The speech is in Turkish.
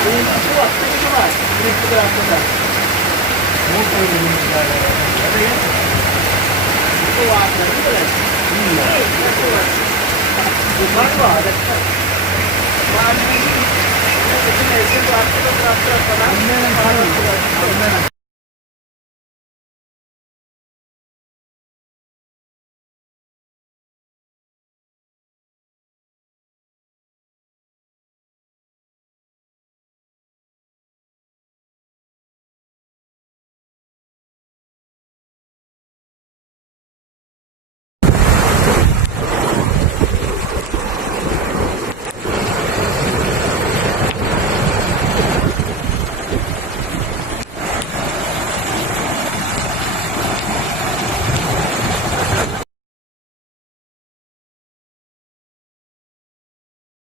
Şu var, şu var. Direkt bu arkada. Ne koydunuz yani? Hadi gel. Bu var, değil mi? Bu var. Bunlar var. Var. Ne bu arkada falan.